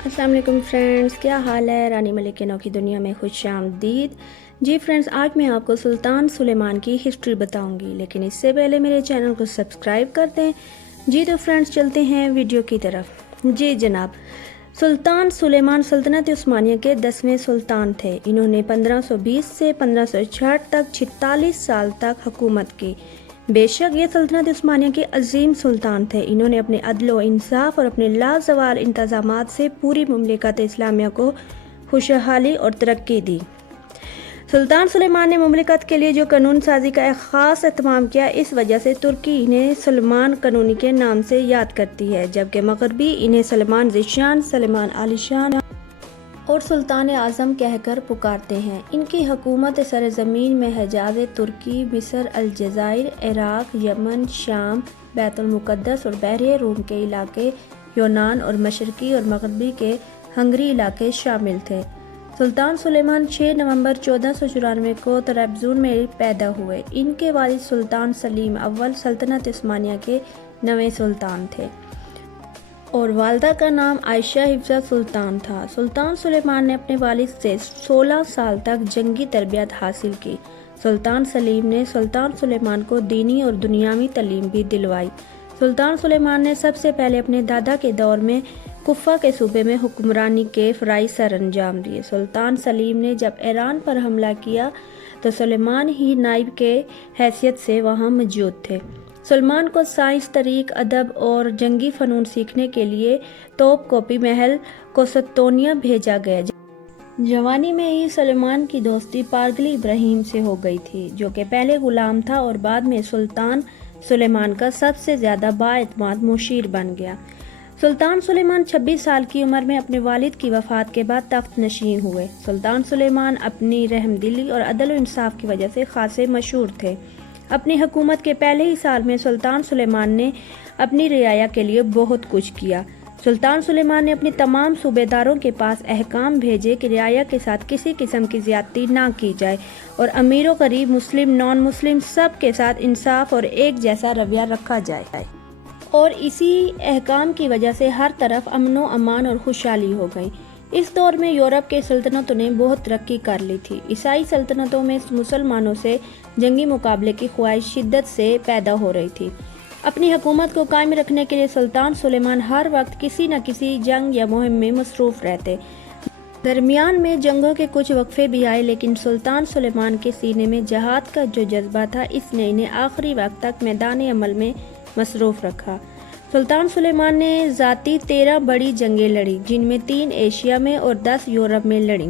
अस्सलाम वालेकुम फ्रेंड्स, क्या हाल है। रानी मलिक के नौ की दुनिया में खुश आमदीद। जी फ्रेंड्स, आज मैं आपको सुल्तान सुलेमान की हिस्ट्री बताऊंगी, लेकिन इससे पहले मेरे चैनल को सब्सक्राइब कर दें। जी तो फ्रेंड्स, चलते हैं वीडियो की तरफ। जी जनाब, सुल्तान सुलेमान सल्तनत उस्मानिया के 10वें सुल्तान थे। इन्होंने 1520 से 1566 तक 46 साल तक हुकूमत की। बेशक ये सल्तनत उस्मानिया के अजीम सुल्तान थे। इन्होंने अपने अदल व इंसाफ और अपने लाजवाल इंतजामात से पूरी मुमलिकत इस्लामिया को खुशहाली और तरक्की दी। सुल्तान सुलेमान ने मुमलिकत के लिए जो कानून साजी का एक ख़ास एहतमाम किया, इस वजह से तुर्की इन्हें सलमान कानूनी के नाम से याद करती है, जबकि मगरबी इन्हें सलमान ज़ीशान, सलमान आलिशान और सुल्तान आज़म कहकर पुकारते हैं। इनकी हुकूमत सरज़मीन में हिजाज़ तुर्की, मिस्र, अलजायर, इराक, यमन, शाम, बैतुल मुक़द्दस और बहरे रूम के इलाके, यूनान और मशरक़ी और मगरबी के हंगरी इलाके शामिल थे। सुल्तान सुलेमान 6 नवंबर 1494 को तरब्ज़ून में पैदा हुए। इनके वालिद सुल्तान सलीम अव्वल सल्तनत उस्मानिया के 9वें सुल्तान थे और वालदा का नाम आयशा हिफ्ज़ा सुल्तान था। सुल्तान सुलेमान ने अपने वालिद से 16 साल तक जंगी तरबियत हासिल की। सुल्तान सलीम ने सुल्तान सुलेमान को दीनी और दुनियावी तालीम भी दिलवाई। सुल्तान सुलेमान ने सबसे पहले अपने दादा के दौर में कुफा के सूबे में हुक्मरानी के फ़राइज़ सर अंजाम दिए। सुल्तान सलीम ने जब ईरान पर हमला किया तो सुलेमान ही नाइब के हैसियत से वहाँ मौजूद थे। सुलेमान को साइंस, तरीक़, अदब और जंगी फ़नून सीखने के लिए तोप कोपी महल कोसतोनिया भेजा गया। जवानी में ही सुलेमान की दोस्ती पारगली इब्राहिम से हो गई थी, जो कि पहले गुलाम था और बाद में सुल्तान सुलेमान का सबसे ज़्यादा बाएतमाद मुशीर बन गया। सुल्तान सुलेमान 26 साल की उम्र में अपने वालिद की वफ़ात के बाद तख्त नशीन हुए। सुल्तान सुलेमान अपनी रहमदिली और अदल व इंसाफ की वजह से खासे मशहूर थे। अपनी हुकूमत के पहले ही साल में सुल्तान सुलेमान ने अपनी रियाया के लिए बहुत कुछ किया। सुल्तान सुलेमान ने अपने तमाम सूबेदारों के पास अहकाम भेजे कि रियाया के साथ किसी किस्म की ज़्यादती ना की जाए और अमीरों, गरीब, मुस्लिम, नॉन मुस्लिम सब के साथ इंसाफ और एक जैसा रवैया रखा जाए। और इसी अहकाम की वजह से हर तरफ अमन व अमान और खुशहाली हो गई। इस दौर में यूरोप के सल्तनतों ने बहुत तरक्की कर ली थी। ईसाई सल्तनतों में मुसलमानों से जंगी मुकाबले की ख्वाहिश शिद्दत से पैदा हो रही थी। अपनी हुकूमत को कायम रखने के लिए सुल्तान सुलेमान हर वक्त किसी न किसी जंग या मुहिम में मसरूफ़ रहते। दरमियान में जंगों के कुछ वक्फे भी आए, लेकिन सुल्तान सुलेमान के सीने में जहाद का जो जज्बा था, इसने इन्हें आखिरी वक्त तक मैदान अमल में मसरूफ़ रखा। सुल्तान सुलेमान ने ज़ाती 13 बड़ी जंगें लड़ी, जिनमें 3 एशिया में और 10 यूरोप में लड़ी।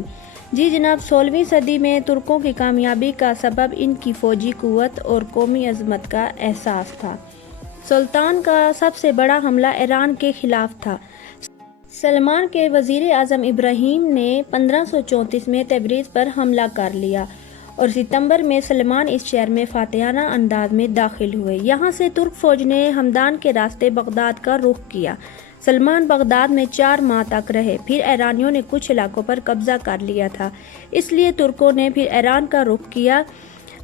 जी जनाब, 16वीं सदी में तुर्कों की कामयाबी का सबब इनकी फ़ौजी क़ुव्वत और कौमी अज़मत का एहसास था। सुल्तान का सबसे बड़ा हमला ईरान के ख़िलाफ़ था। सलमान के वज़ीर आज़म इब्राहिम ने 1534 में तबरीज़ पर हमला कर लिया और सितंबर में सलमान इस शहर में फातिहाना अंदाज में दाखिल हुए। यहाँ से तुर्क फ़ौज ने हमदान के रास्ते बगदाद का रुख किया। सलमान बगदाद में 4 माह तक रहे, फिर ईरानियों ने कुछ इलाकों पर कब्जा कर लिया था, इसलिए तुर्कों ने फिर ईरान का रुख किया,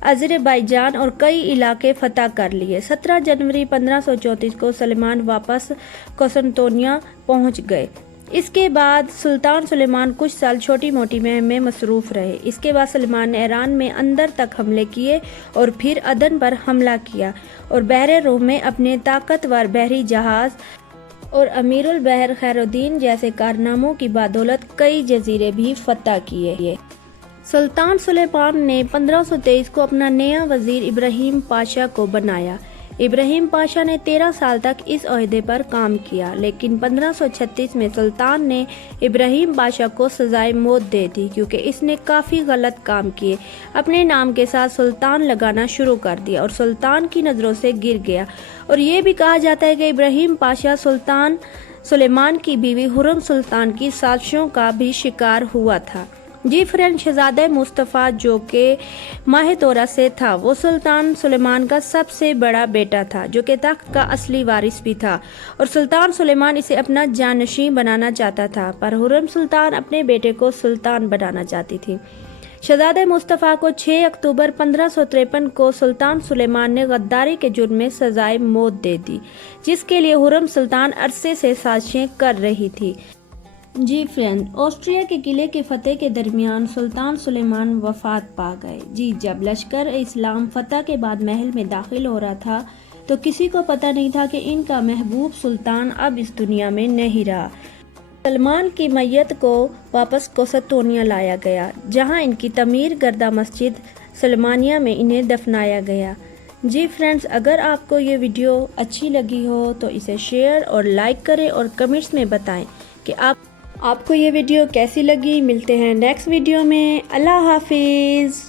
अज़रबैजान और कई इलाके फतह कर लिए। 17 जनवरी 1534 को सलमान वापस कोसतोनिया पहुँच गए। इसके बाद सुल्तान सुलेमान कुछ साल छोटी मोटी मुहिम में मसरूफ़ रहे। इसके बाद सलमान ने ईरान में अंदर तक हमले किए और फिर अदन पर हमला किया और बहरे रूम में अपने ताकतवर बहरी जहाज़ और अमीरुल बहर खैरुद्दीन जैसे कारनामों की बदौलत कई जजीरे भी फतह किए। सुल्तान सुलेमान ने 1523 को अपना नया वज़ीर इब्राहिम पाशा को बनाया। इब्राहिम पाशा ने 13 साल तक इस ओहदे पर काम किया, लेकिन 1536 में सुल्तान ने इब्राहिम पाशा को सजाए मौत दे दी, क्योंकि इसने काफ़ी गलत काम किए। अपने नाम के साथ सुल्तान लगाना शुरू कर दिया और सुल्तान की नज़रों से गिर गया। और ये भी कहा जाता है कि इब्राहिम पाशा सुल्तान सुलेमान की बीवी हुर्रम सुल्तान की साजिशों का भी शिकार हुआ था। जी फ्रेंड, शहजादा मुस्तफ़ा जो कि माह तोरा से था, वो सुल्तान सुलेमान का सबसे बड़ा बेटा था, जो कि तख्त का असली वारिस भी था और सुल्तान सुलेमान इसे अपना जानशीं बनाना चाहता था, पर हुर्रम सुल्तान अपने बेटे को सुल्तान बनाना चाहती थी। शहजादा मुस्तफ़ा को 6 अक्टूबर 1553 को सुल्तान सुलेमान ने गद्दारी के जुर्म में सजाए मौत दे दी, जिसके लिए हुर्रम सुल्तान अरसे से साजिशें कर रही थी। جی فرینڈ، آسٹریا کے قلعے کے فتح کے درمیان سلطان سلیمان وفات پا گئے۔ جی جب لشکر اسلام فتح کے بعد محل میں داخل ہو رہا تھا تو کسی کو پتہ نہیں تھا کہ ان کا محبوب سلطان اب اس دنیا میں نہیں رہا۔ سلمان کی میت کو واپس قسطنطنیہ لایا گیا، جہاں ان کی تعمیر کردہ مسجد سلیمانیہ میں انہیں دفنایا گیا۔ جی فرینڈز، اگر آپ کو یہ ویڈیو اچھی لگی ہو تو اسے شیئر اور لائک کریں اور کمنٹس میں بتائیں کہ آپ کو یہ ویڈیو کیسی لگی۔ ملتے ہیں نیکسٹ ویڈیو میں۔ اللہ حافظ۔